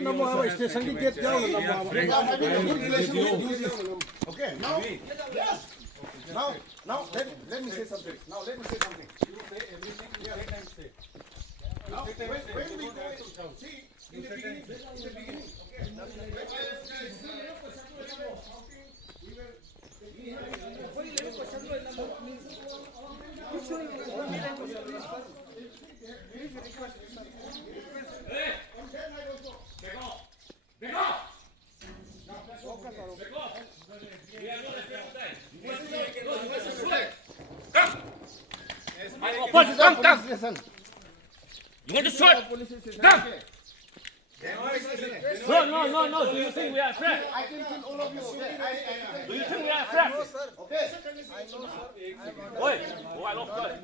नमो हवा स्टेशन की गेट जाओ नमो हवा Okay, now, yes. Now, let me say something. Now, let me say something. You say everything. Yeah, say. Now, when we go, see, in the beginning, okay. Come. You want to shoot? Come. No. Do you think we are afraid? I can kill all of you. Do you think we are afraid? Okay. Wait. Oh, I lost blood.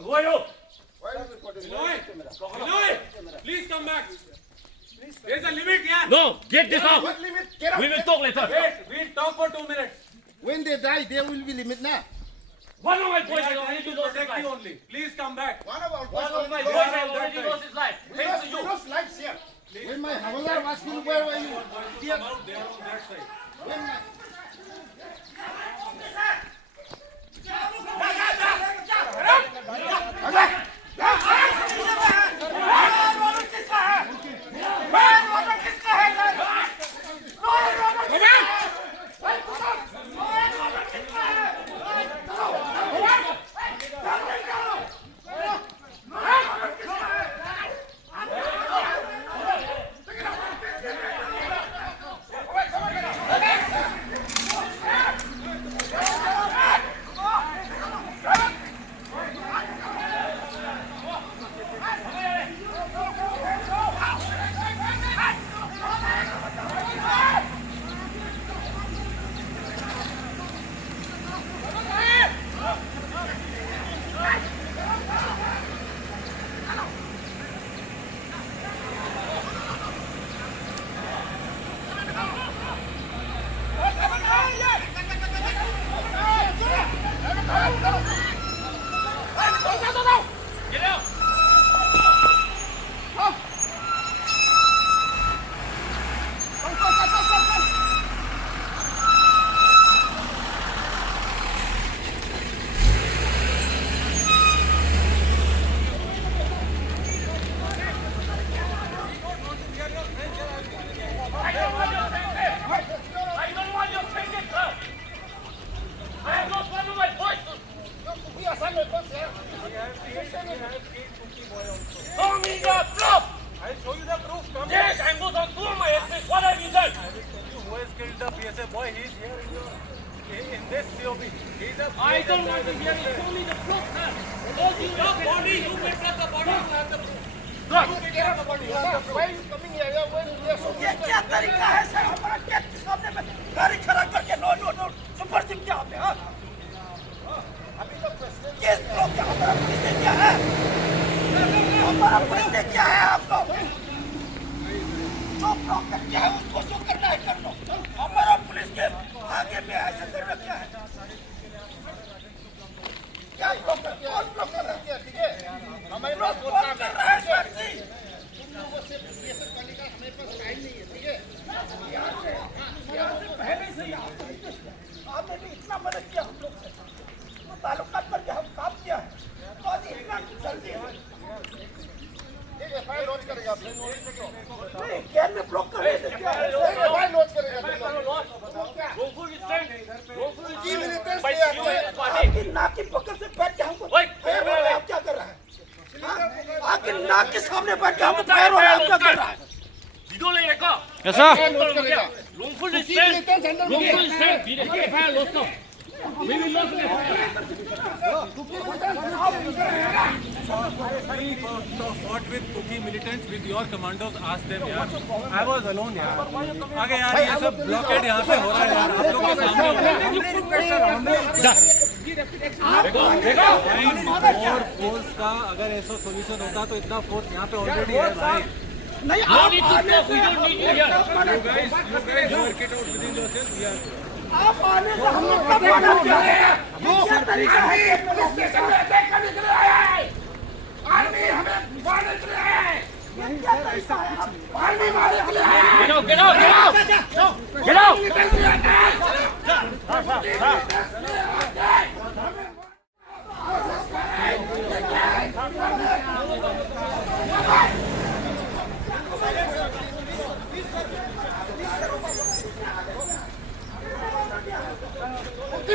Who are you? Pinoy, please come back. There's a limit here. No, get this out. What limit? Get out. We will talk later. Wait, we'll talk for 2 minutes. When they die, there will be limit now. One of my boys We has are already trying to lost his protect you life. only. Please come back. One of our One of my boys has already lost his life. We Thanks to you. lost lives here. When my Hawala was killed, where were you? Come out, they are on that side. When my... Boy, he's here in this COP. I don't want to hear it. Show me the proof, sir. The body, you make up the body, you have the proof. Why are you coming here? When we are so ये क्या तरीका है sir हमारा क्या सामने में गाड़ी खड़ा करके नो सुपर सिंह क्या आपने हाँ अभी तो प्रेसिडेंट किस लोग क्या हमारा पुलिस ने क्या है हमारा पुलिस ने क्या है आपको जो ब्लॉकर क्या है उसको जो करना है कर लो हमारा पुलिस के आगे में ऐसा करना क्या है क्या ब्लॉकर कौन ब्लॉकर है ठीक है हमारे पास कौन कर रहा है सर जी तुम लोगों से प्रिपरेशन करने का हमारे पास टाइम नहीं है ठीक है यहाँ से पहले से आपने भी इतना मदद किया हम लोग से तो ताल्लुकात पर हम काम किया है तो आज इतना जल्दी है एफआईआर लॉन्च करेगा आप नहीं क्या में ब्लॉक कर रहे थे क्या एफआईआर लॉन्च करेगा आपकी नाक की पकड़ से बैठ के हमको फायर हो रहा है आप क्या कर रहा है आपके नाक के सामने बैठ के हमको फायर हो रहा है आप क्या कर रहा है Video ले लेगा Yes, sir. wrongful discharge BDK file lost now we will lose the fought with Kuki militants with your commandos ask them यार I was alone यार आगे यार ये सब ब्लॉकेड यहाँ पे हो रहा है यार आप लोगों के सामने और फोर्स का अगर ऐसा सॉल्यूशन होता तो इतना फोर्स यहाँ पे ऑलरेडी है भाई नहीं no need to talk we don't need you here you guys work it out within yourself यार आप आने से हम लोग कब मदद कर रहे हैं क्या तरीका है पुलिस स्टेशन में अटैक करने के लिए आया है आर्मी हमें मारने के लिए पानी मारे हमें Get out! Get out!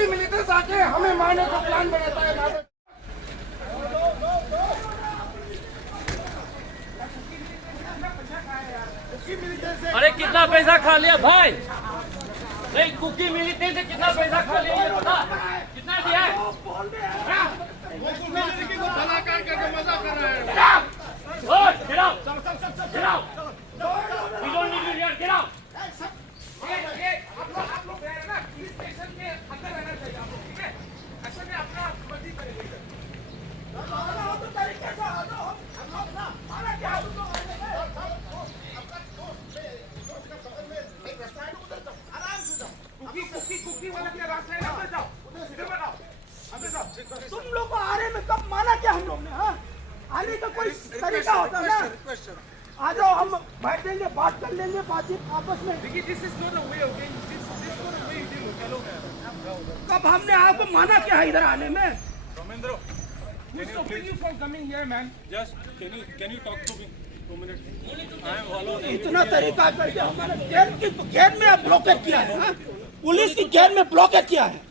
Militants आके हमें मारने का प्लान बनाता है। अरे कितना पैसा खा लिया भाई? नहीं कुकी मिलते थे कितना पैसा खा लिया ये बता? कितना दिया है? Get out! Get out! We don't need you here. Get out! आप लोग रह रहे ना पुलिस स्टेशन के अंदर रहना चाहिए आप लोग, ठीक है? ऐसे में अपना मर्जी करेंगे। तो तरीके से आ जाओ, हम लोग ना मारा क्या हम लोग आराम से जाओ। कुकी वाला क्या रास्ता है, अंदर जाओ, सीधे बनाओ, अंदर जाओ। तुम लोग को आने में कब माना क्या हम लोग ने? हाँ, आने का कोई तरीका होता है ना। आ जाओ, हम बैठेंगे, बात कर लेंगे, बातचीत आपस में। कब हमने आपको माना क्या है इधर आने में? Ramendra, just can you talk to me 2 minutes? I am alone. इतना तरीका करके हमारे गेट में आप ब्लॉकेट किया है, हाँ? पुलिस की गेट में ब्लॉकेट किया है,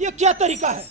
ये क्या तरीका है?